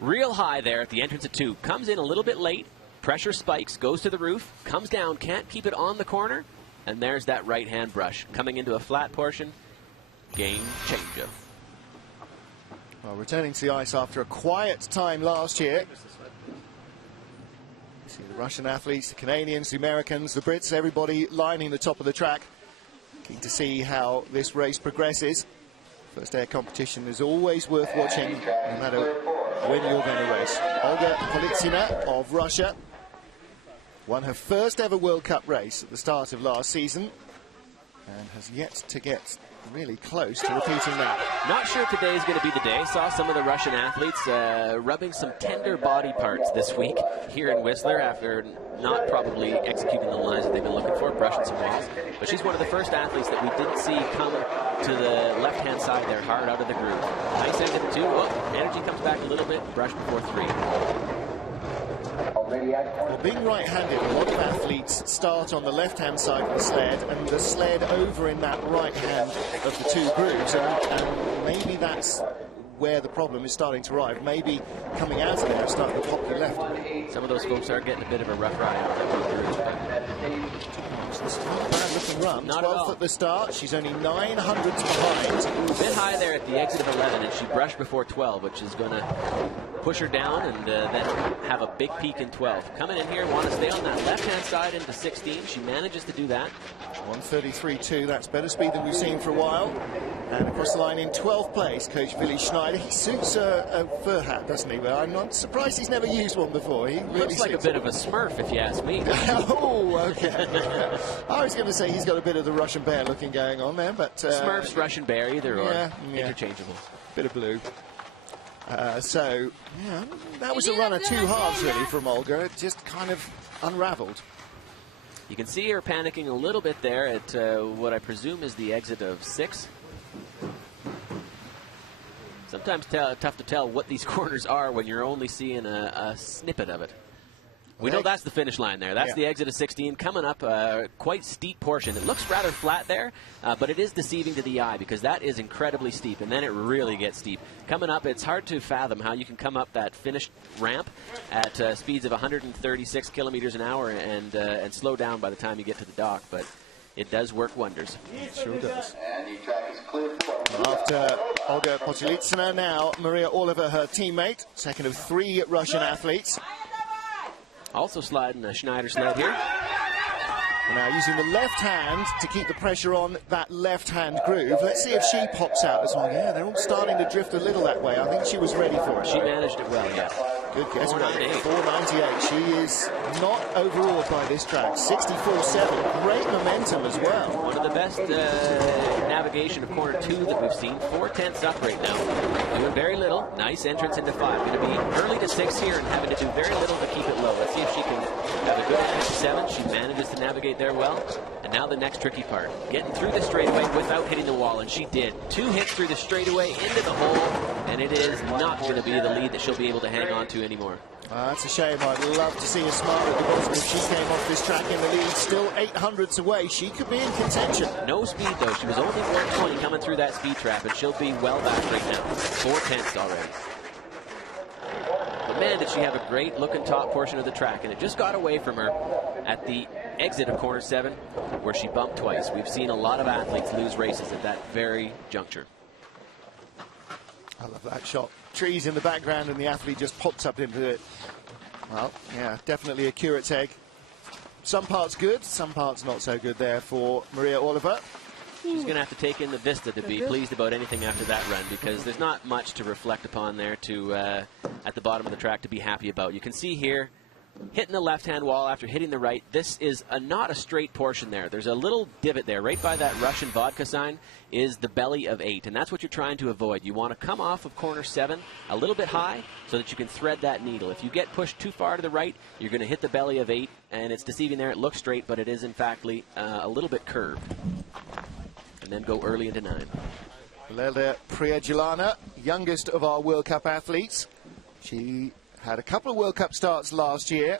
Real high there at the entrance of 2. Comes in a little bit late. Pressure spikes, goes to the roof, comes down, can't keep it on the corner. And there's that right-hand brush. Coming into a flat portion. Game changer. Well, returning to the ice after a quiet time last year. You see the Russian athletes, the Canadians, the Americans, the Brits, everybody lining the top of the track. Keen to see how this race progresses. First air competition is always worth watching, no matter when you're going to race. Olga Politsina of Russia won her first ever World Cup race at the start of last season and has yet to get really close to repeating that. Not sure today is going to be the day. Saw some of the Russian athletes rubbing some tender body parts this week here in Whistler after not probably executing the lines that they've been looking for, brushing some walls. But she's one of the first athletes that we didn't see come to the left-hand side there, hard out of the groove. Nice end of 2. Oh, energy comes back a little bit, brush before 3. Well, being right-handed, a lot of athletes start on the left-hand side of the sled and the sled over in that right hand of the 2 grooves, and maybe that's where the problem is starting to arrive. Maybe coming out of there and starting to pop your left. Some of those folks are getting a bit of a rough ride on that grooves. It's not a bad looking run. Not 12th at the start. She's only 9 hundredths behind. A bit high there at the exit of 11, and she brushed before 12, which is going to push her down and then have a big peak in 12. Coming in here, want to stay on that left-hand side into 16. She manages to do that. 1:33.2. That's better speed than we've seen for a while. And across the line in 12th place, Coach Willi Schneider. He suits a fur hat, doesn't he? Well, I'm not surprised he's never used one before. He really looks like a bit of a Smurf, if you ask me. Oh, okay. I was going to say he's got a bit of the Russian bear looking going on there, but Smurfs, Russian bear, either or. Yeah. Interchangeable. Bit of blue. So, yeah, that was a run of 2 halves, really, from Olga. It just kind of unraveled. You can see her panicking a little bit there at what I presume is the exit of 6. Sometimes tough to tell what these corners are when you're only seeing a snippet of it. We know that's the finish line there. That's the exit of 16 coming up quite steep portion. It looks rather flat there, but it is deceiving to the eye because that is incredibly steep, and then it really gets steep. Coming up, it's hard to fathom how you can come up that finished ramp at speeds of 136 kilometers an hour and slow down by the time you get to the dock, but it does work wonders. It sure does. And the track is clear for. After Olga Potylitsina, now Maria Orlova, her teammate, second of 3 Russian athletes. Also sliding a Schneider sled here. Now using the left hand to keep the pressure on that left hand groove. Let's see if she pops out as well. Yeah, they're all starting to drift a little that way. I think she was ready for it. She managed it well, yeah. Good guess. 498. 498. She is not overawed by this track. 64.7. Great momentum as well. One of the best navigation of corner 2 that we've seen. 4/10 up right now. Doing very little. Nice entrance into 5. Going to be early to 6 here and having to do very little to keep it low. Let's see if she can have a good entrance to 7. She manages to navigate there well. And now the next tricky part. Getting through the straightaway without hitting the wall. And she did. 2 hits through the straightaway into the hole. And it is not going to be the lead that she'll be able to hang on to anymore. That's a shame. I'd love to see her smile at the bottom if she came off this track in the lead. Still 800ths away. She could be in contention. No speed, though. She was only 120 coming through that speed trap, and she'll be well back right now. 4/10 already. But man, did she have a great looking top portion of the track, and it just got away from her at the exit of corner 7, where she bumped twice. We've seen a lot of athletes lose races at that very juncture. I love that shot. Trees in the background and the athlete just pops up into it. Well, yeah, definitely a curate's egg. Some parts good, some parts not so good there for Maria Orlova. She's going to have to take in the vista to be pleased about anything after that run, because there's not much to reflect upon there to at the bottom of the track to be happy about. You can see here, hitting the left-hand wall after hitting the right. This is not a straight portion there. There's a little divot there. Right by that Russian vodka sign is the belly of 8, and that's what you're trying to avoid. You want to come off of corner 7 a little bit high so that you can thread that needle. If you get pushed too far to the right, you're going to hit the belly of 8, and it's deceiving there. It looks straight, but it is, in fact, a little bit curved. And then go early into 9. Lelda Priedulana, youngest of our World Cup athletes. She had a couple of World Cup starts last year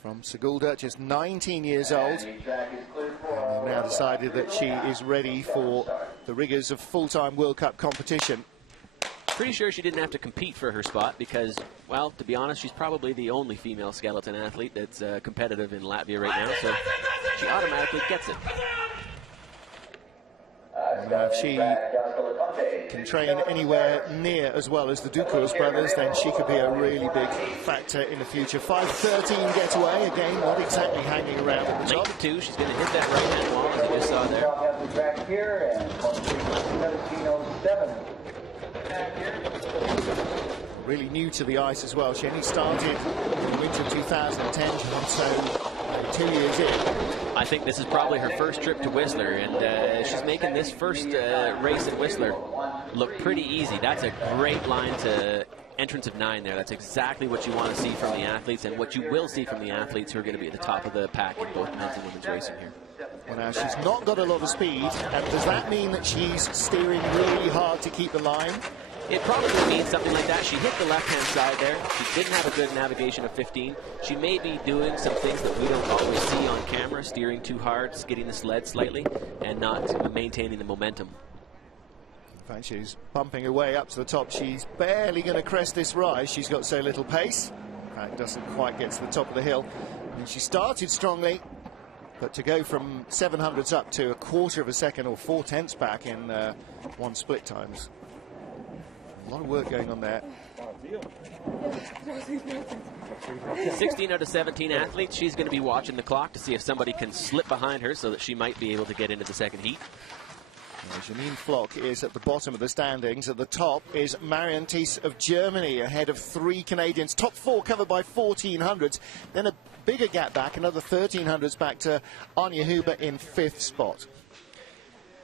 from Sigulda, just 19 years old. And now decided that she is ready for the rigors of full-time World Cup competition. Pretty sure she didn't have to compete for her spot because, well, to be honest, she's probably the only female skeleton athlete that's competitive in Latvia right now, so she automatically gets it. Now, if she can train anywhere near as well as the Ducos brothers, then she could be a really big factor in the future. 5:13 getaway, again, not exactly hanging around at the top. 92, she's going to hit that right-hand wall, as you just saw there. Really new to the ice as well. She only started in the winter of 2010, so 2 years in. I think this is probably her first trip to Whistler, and she's making this first race at Whistler look pretty easy. That's a great line to entrance of 9 there. That's exactly what you want to see from the athletes, and what you will see from the athletes who are going to be at the top of the pack in both men's and women's racing here. Well, now, she's not got a lot of speed, and does that mean that she's steering really hard to keep the line? It probably means something like that. She hit the left-hand side there. She didn't have a good navigation of 15. She may be doing some things that we don't always see on camera, steering too hard, skidding the sled slightly, and not maintaining the momentum. In fact, she's bumping her way up to the top. She's barely going to crest this rise. She's got so little pace. In fact, doesn't quite get to the top of the hill. And she started strongly, but to go from 700ths up to a quarter of a second or 4/10 back in one split times. A lot of work going on there. 16 out of 17 athletes. She's going to be watching the clock to see if somebody can slip behind her so that she might be able to get into the second heat. Janine Flock is at the bottom of the standings. At the top is Marion Thies of Germany, ahead of 3 Canadians. Top 4 covered by 1400s. Then a bigger gap back, another 1300s back to Anja Huber in 5th spot.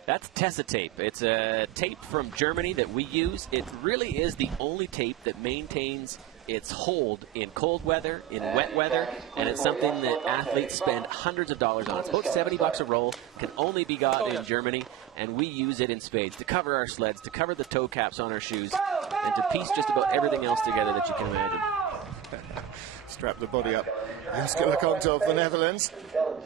That's Tessa tape. It's a tape from Germany that we use. It really is the only tape that maintains its hold in cold weather, in wet weather, and it's something that athletes spend hundreds of dollars on. It's about $70 a roll, can only be got in Germany, and we use it in spades to cover our sleds, to cover the toe caps on our shoes, and to piece just about everything else together that you can imagine. Strap the body up. Joske Leconte of the Netherlands.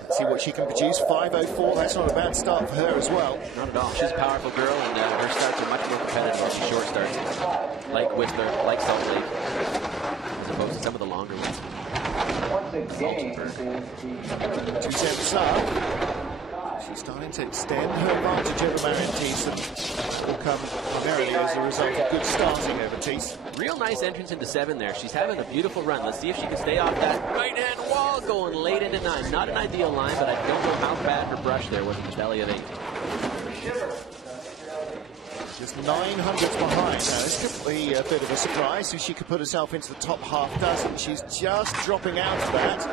Let's see what she can produce. 5:04. That's not a bad start for her as well. Not at all. She's a powerful girl, and her starts are much more competitive than the short starts, like Whistler, like Salt Lake, as opposed to some of the longer ones. Salzburg. 2-7 up. She's starting to extend her advantage over Marion Thies, and will come primarily as a result of good starting over Thies. Real nice entrance into 7 there. She's having a beautiful run. Let's see if she can stay off that right-hand wall going late into 9. Not an ideal line, but I don't know how bad her brush there was in the belly of 8. Just 900s behind. Now, this could be a bit of a surprise, so she could put herself into the top half dozen. She's just dropping out of that.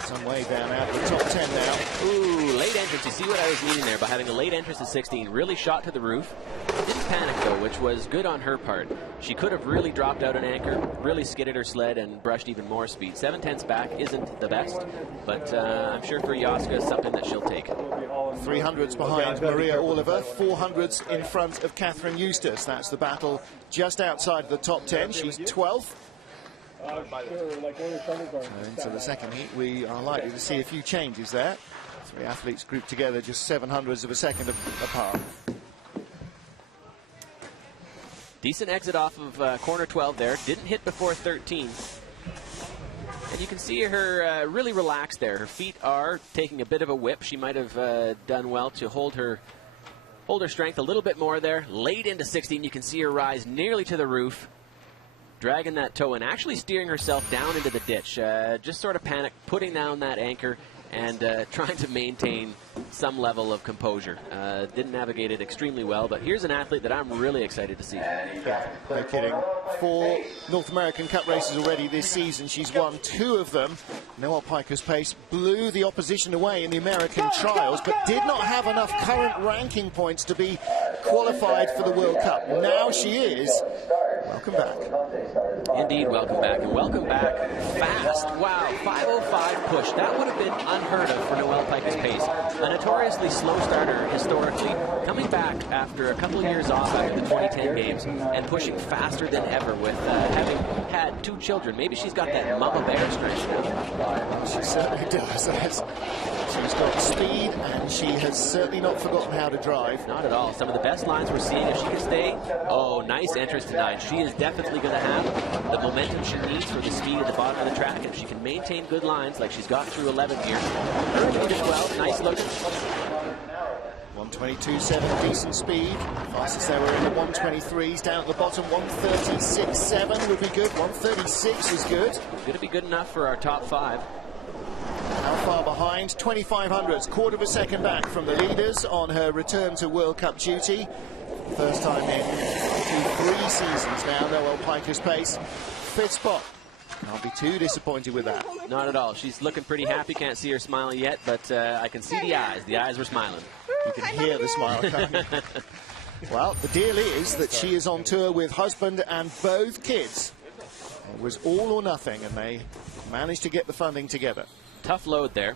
Some way down out of the top 10 now. Ooh, late entrance. You see what I was meaning there by having a late entrance at 16. Really shot to the roof. Didn't panic, though, which was good on her part. She could have really dropped out an anchor, really skidded her sled, and brushed even more speed. 7/10 back isn't the best, but I'm sure for Joske it's something that she'll take. 300s behind Maria Oliver, 400s in front of Catherine Eustace. That's the battle just outside of the top 10. She's 12th. Into the second heat, we are likely to see a few changes there. 3 athletes grouped together just 700ths of a second apart. Decent exit off of corner 12 there. Didn't hit before 13. And you can see her really relaxed there. Her feet are taking a bit of a whip. She might have done well to hold her strength a little bit more there. Late into 16, you can see her rise nearly to the roof, dragging that toe and actually steering herself down into the ditch. Just sort of panic, putting down that anchor and trying to maintain some level of composure. Didn't navigate it extremely well, but here's an athlete that I'm really excited to see. Yeah, no kidding. 4 North American Cup races already this season. She's won 2 of them. Noelle Piker's pace blew the opposition away in the American trials, but did not have enough current ranking points to be qualified for the World Cup. Now she is. Welcome back. Indeed, welcome back. And welcome back fast. Wow, 5:05 push. That would have been unheard of for Noelle Piker's pace. A notoriously slow starter historically, coming back after a couple of years off after the 2010 games and pushing faster than ever with having had 2 children. Maybe she's got that mama bear strength now. She certainly does. She's got speed, and she has certainly not forgotten how to drive. Not at all. Some of the best lines we're seeing, if she can stay. Oh, nice entrance tonight. She is definitely going to have the momentum she needs for the speed at the bottom of the track. If she can maintain good lines like she's got through 11 here. Her lead as well. Nice looking. 122.7, decent speed. Fastest they were in the 123s. Down at the bottom, 136.7 would be good. 136 is good. Going to be good enough for our top 5. How far behind? 2500ths, quarter of a second back from the leaders on her return to World Cup duty. First time in 3 seasons now. Noelle Piker's pace. 5th spot. Can't be too disappointed with that. Not at all. She's looking pretty happy. Can't see her smiling yet, but I can see the eyes. The eyes were smiling. You can hear the smile coming. Well, the deal is that she is on tour with husband and both kids. It was all or nothing, and they managed to get the funding together. Tough load there.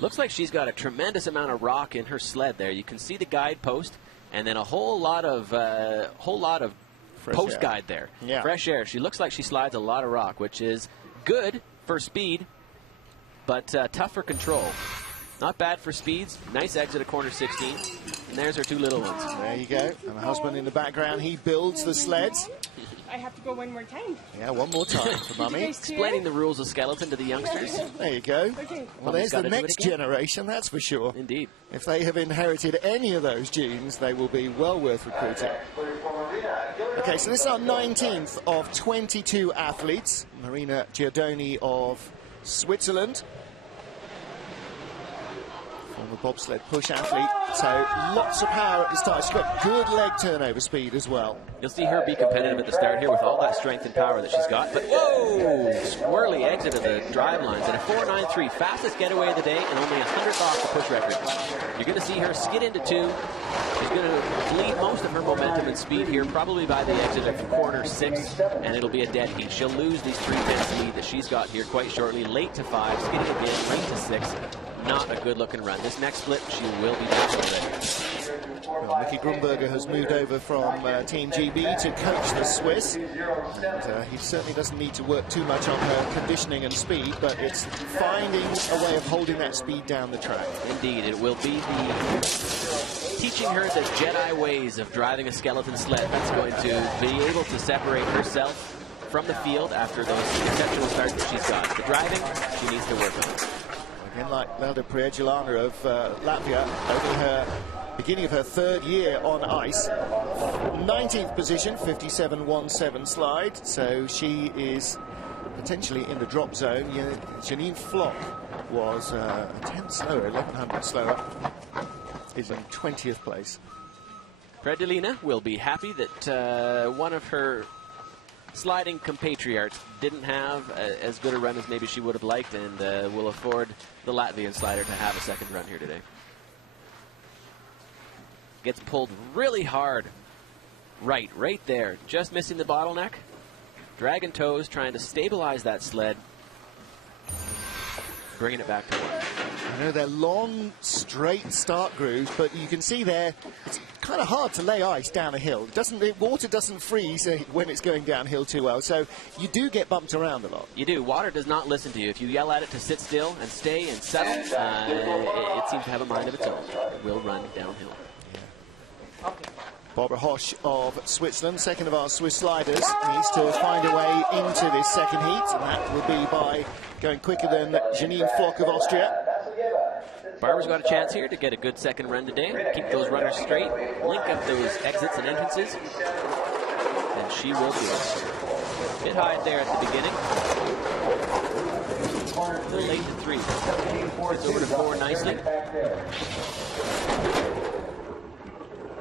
Looks like she's got a tremendous amount of rock in her sled there. You can see the guide post, and then a whole lot of post guide there. Yeah. Fresh air. She looks like she slides a lot of rock, which is good for speed, but tough for control. Not bad for speeds. Nice exit at corner 16. And there's her 2 little ones. There you go. And the husband in the background, he builds the sleds. I have to go one more time. Yeah, one more time for Mummy. Explaining the rules of skeleton to the youngsters. There you go. Okay. Well, there's the next generation, that's for sure. Indeed. If they have inherited any of those genes, they will be well worth recruiting. Okay, so this is our 19th of 22 athletes. Marina Giordoni of Switzerland. Former bobsled push athlete, so lots of power at the start. She's got good leg turnover speed as well. You'll see her be competitive at the start here with all that strength and power that she's got. But whoa! Squirrely exit of the drive lines and a 4.93, fastest getaway of the day and only 100th off the push record. You're going to see her skid into 2. She's going to bleed most of her momentum and speed here, probably by the exit of corner 6, and it'll be a dead heat. She'll lose these 3/10 lead that she's got here quite shortly. Late to 5, skidding again, late to 6. not a good-looking run. This next split, she will be back already. Well, Mickey Grumberger has moved over from Team GB to coach the Swiss. And he certainly doesn't need to work too much on her conditioning and speed, but it's finding a way of holding that speed down the track. Indeed, it will be teaching her the Jedi ways of driving a skeleton sled that's going to be able to separate herself from the field after those exceptional starts that she's got. The driving, she needs to work on. Again, like Lelda Priejulana of Latvia, over her beginning of her third year on ice. 19th position, 57.17 slide, so she is potentially in the drop zone. Janine Flock was a tenth slower, 1100 slower, is in 20th place. Predelina will be happy that one of her sliding compatriots didn't have as good a run as maybe she would have liked, and will afford the Latvian slider to have a second run here today. Gets pulled really hard. Right there. Just missing the bottleneck. Dragon toes trying to stabilize that sled. Bringing it back to one. I know they're long, straight start grooves, but you can see there, it's kind of hard to lay ice down a hill. Water doesn't freeze when it's going downhill too well, so you do get bumped around a lot. You do. Water does not listen to you. If you yell at it to sit still and stay and settle, it seems to have a mind of its own. It will run downhill. Barbara Hosch of Switzerland, second of our Swiss sliders, needs to find a way into this second heat, and that will be by going quicker than Janine Flock of Austria. Barbara's got a chance here to get a good second run today. Keep those runners straight, link up those exits and entrances, and she will do it. Bit high there at the beginning. A little late to 3. Gets over to 4 nicely.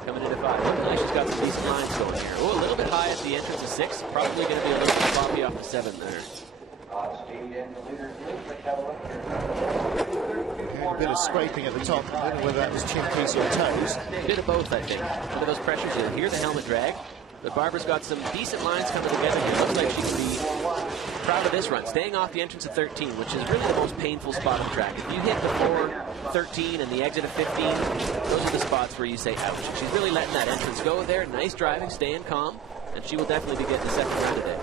Coming into 5. Nice, she's got some decent lines going here. Oh, a little bit high at the entrance of 6. Probably going to be a little bit sloppy off the 7 there. A bit of scraping at the top. I don't know whether that was chin piece or toes. A bit of both, I think. Some of those pressures. You hear the helmet drag. But Barbara's got some decent lines coming together here. Looks like she can be proud of this run. Staying off the entrance of 13, which is really the most painful spot on the track. If you hit before 13 and the exit of 15, those are the spots where you say, ouch. She's really letting that entrance go there. Nice driving, staying calm, and she will definitely be getting the second round today.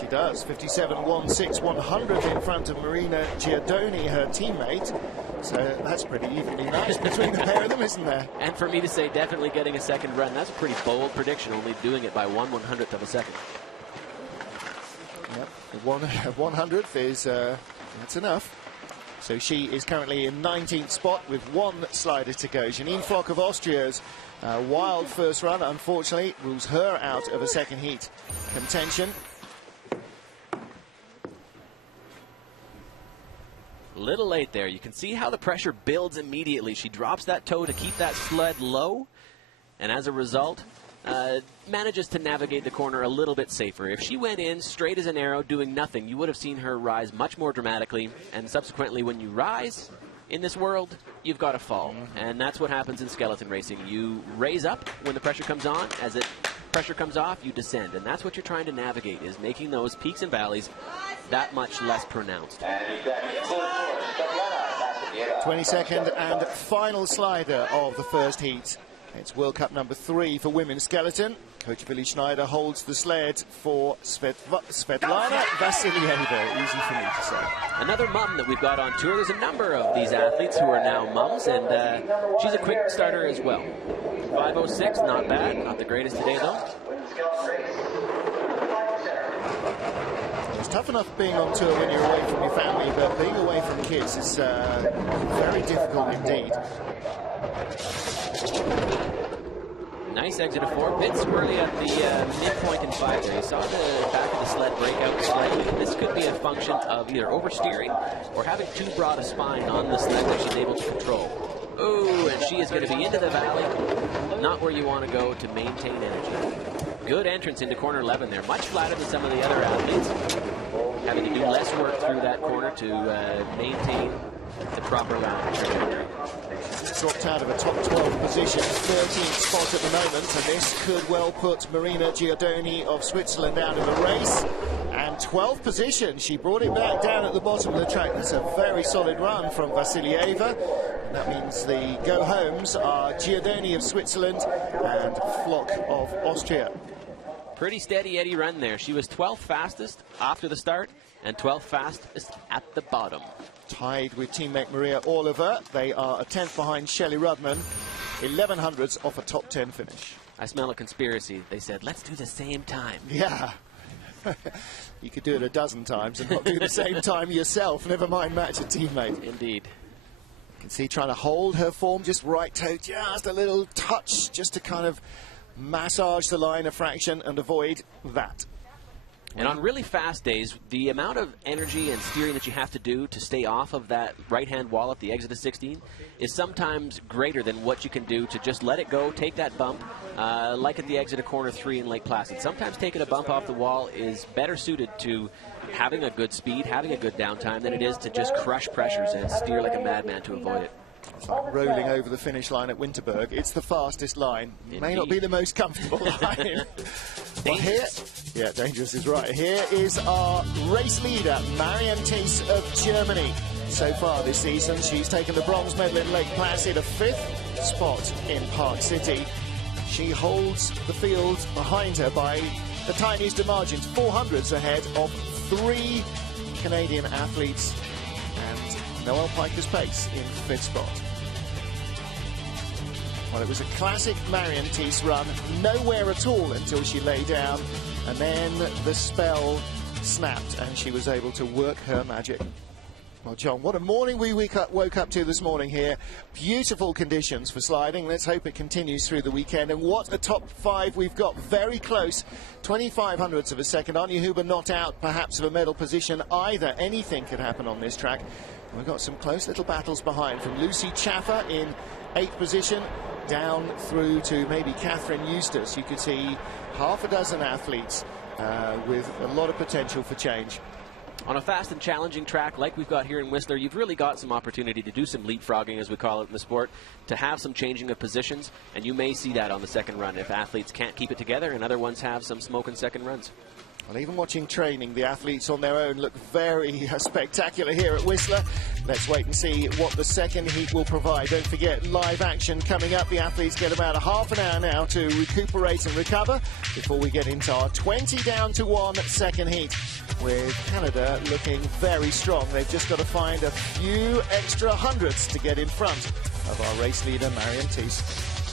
She does. 57.16, 100 in front of Marina Giardoni, her teammate. So that's pretty evenly nice between the pair of them, isn't there? And for me to say definitely getting a second run, that's a pretty bold prediction, only doing it by 1/100th of a second. Yep, 1/100th is, that's enough. So she is currently in 19th spot with 1 slider to go. Janine Flock of Austria's wild first run, unfortunately, rules her out of a second heat contention. Little late there. You can see how the pressure builds immediately. She drops that toe to keep that sled low, and as a result, manages to navigate the corner a little bit safer. If she went in straight as an arrow doing nothing, you would have seen her rise much more dramatically, and subsequently when you rise in this world, you've got to fall. And that's what happens in skeleton racing. You raise up when the pressure comes on. As pressure comes off, you descend, and that's what you're trying to navigate, is making those peaks and valleys that much less pronounced. 22nd and final slider of the first heat. It's World Cup number 3 for women's skeleton. Coach Willi Schneider holds the sled for Svetlana Vassilieva. Easy for me to say. Another mum that we've got on tour. There's a number of these athletes who are now mums, and she's a quick starter as well. 5:06, not bad. Not the greatest today, though. It's tough enough being on tour when you're away from your family, but being away from kids is very difficult indeed. Nice exit of 4. Bit squirrely at the midpoint in 5 there. You saw the back of the sled break out slightly. This could be a function of either oversteering or having too broad a spine on the sled that she's able to control. Oh, and she is going to be into the valley. Not where you want to go to maintain energy. Good entrance into corner 11 there. Much flatter than some of the other athletes. Having to do less work through that corner to maintain the proper landing trajectory. Dropped out of a top 12 position, 13th spot at the moment, and this could well put Marina Giardoni of Switzerland out of the race. And 12th position, she brought it back down at the bottom of the track. That's a very solid run from Vassilieva. That means the go-homes are Giordani of Switzerland and Flock of Austria. Pretty steady Eddie run there. She was 12th fastest after the start and 12th fastest at the bottom. Tied with teammate Maria Oliver. They are a 10th behind Shelley Rudman. 1100s off a top 10 finish. I smell a conspiracy. They said, let's do the same time. Yeah. You could do it a dozen times and not do the same time yourself, never mind match a teammate. Indeed. You can see trying to hold her form, just right toe, just a little touch, just to kind of massage the line a fraction and avoid that. And on really fast days, the amount of energy and steering that you have to do to stay off of that right-hand wall at the exit of 16 is sometimes greater than what you can do to just let it go, take that bump, like at the exit of corner 3 in Lake Placid. Sometimes taking a bump off the wall is better suited to having a good speed, having a good downtime, than it is to just crush pressures and steer like a madman to avoid it. It's like rolling over the finish line at Winterberg. It's the fastest line. It may not be the most comfortable line. Well, here, yeah, dangerous is right. Here is our race leader, Marianne Thies of Germany. So far this season, she's taken the bronze medal in Lake Placid, a 5th spot in Park City. She holds the field behind her by the tiniest of margins, 400s ahead of 3 Canadian athletes, and Noelle Piker's pace in 5th spot. Well, it was a classic Marianne Thies run, nowhere at all until she lay down, and then the spell snapped and she was able to work her magic. Well, John, what a morning we woke up to this morning here. Beautiful conditions for sliding. Let's hope it continues through the weekend. And what a top 5 we've got. Very close. 2500ths of a second. Anja Huber not out, perhaps, of a medal position either. Anything could happen on this track. And we've got some close little battles behind, from Lucy Chaffer in 8th position down through to maybe Catherine Eustace. You could see half a dozen athletes with a lot of potential for change. On a fast and challenging track like we've got here in Whistler, you've really got some opportunity to do some leapfrogging, as we call it in the sport, to have some changing of positions, and you may see that on the second run if athletes can't keep it together and other ones have some smoking second runs. Well, even watching training, the athletes on their own look very spectacular here at Whistler. Let's wait and see what the second heat will provide. Don't forget, live action coming up. The athletes get about a half an hour now to recuperate and recover before we get into our 20 down to 1 second heat, with Canada looking very strong. They've just got to find a few extra hundreds to get in front of our race leader, Marianne Thies.